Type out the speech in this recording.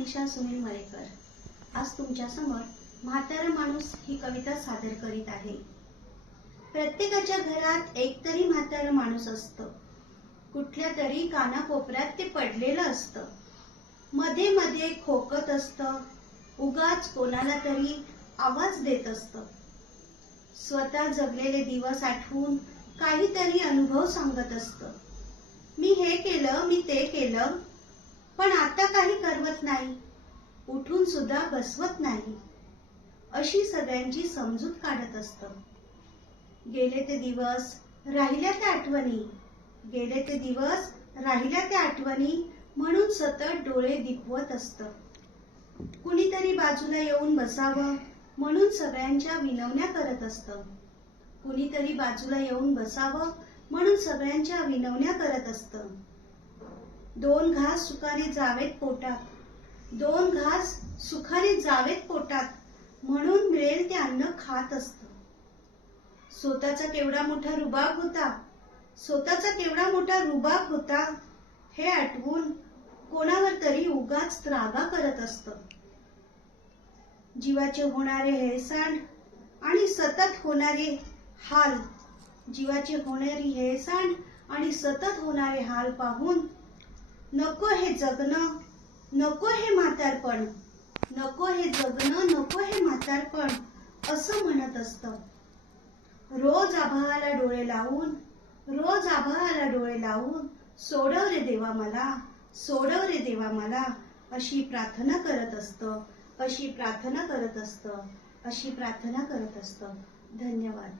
मनीषा सुनील मरेकर. आज तुमच्यासमोर म्हातारा माणूस ही कविता सादर करीत आहे. प्रत्येकाच्या घरात एक तरी म्हातारा माणूस असतं. कुठल्या तरी कानाकोपऱ्यात ते पडलेलं असतं. मध्ये मध्ये खोकत असतं. उगाच कोणाला तरी आवाज देत असतं. स्वतः जगलेले दिवस आठवून काहीतरी अनुभव सांगत असतं. मी हे केलं मी ते केलं पण आता काही करवत नाही. उठून सुद्धा बसवत नाही. अशी सगळ्यांची समजूत काढत असत. गेले ते दिवस राहिल्या त्या आठवणी. गेले ते दिवस राहिल्या त्या आठवणी म्हणून सतत डोळे दिपवत असत. कुणीतरी बाजूला येऊन बसावं म्हणून सगळ्यांच्या विनवण्या करत असत. कुणीतरी बाजूला येऊन बसावं म्हणून सगळ्यांच्या विनवण्या करत असत. दोन घास सुखारी जावेत पोटात. दोन घास सुखारी जावेत पोटात. म्हणून मिळेल ते अन्न खात असत. स्वतःचा केवढा मोठा रुबाब होता. स्वतःचा केवढा मोठा रुबाब होता हे आठवून कोणावर तरी उगाच त्रागा करत असत. जीवाचे होणारे हेळसांड आणि सतत होणारे हाल. जीवाचे होणारी हेळसांड आणि सतत होणारे हाल पाहून नको हे जगणं नको हे म्हातारपण नको हे जगणं नको हे म्हातारपण असं म्हणत असतं. रोज आभाळाला डोळे लावून रोज आभाळाला डोळे लावून सोडव रे देवा मला सोडव रे देवा मला अशी प्रार्थना करत असतं अशी प्रार्थना करत असतं अशी प्रार्थना करत असतं. धन्यवाद.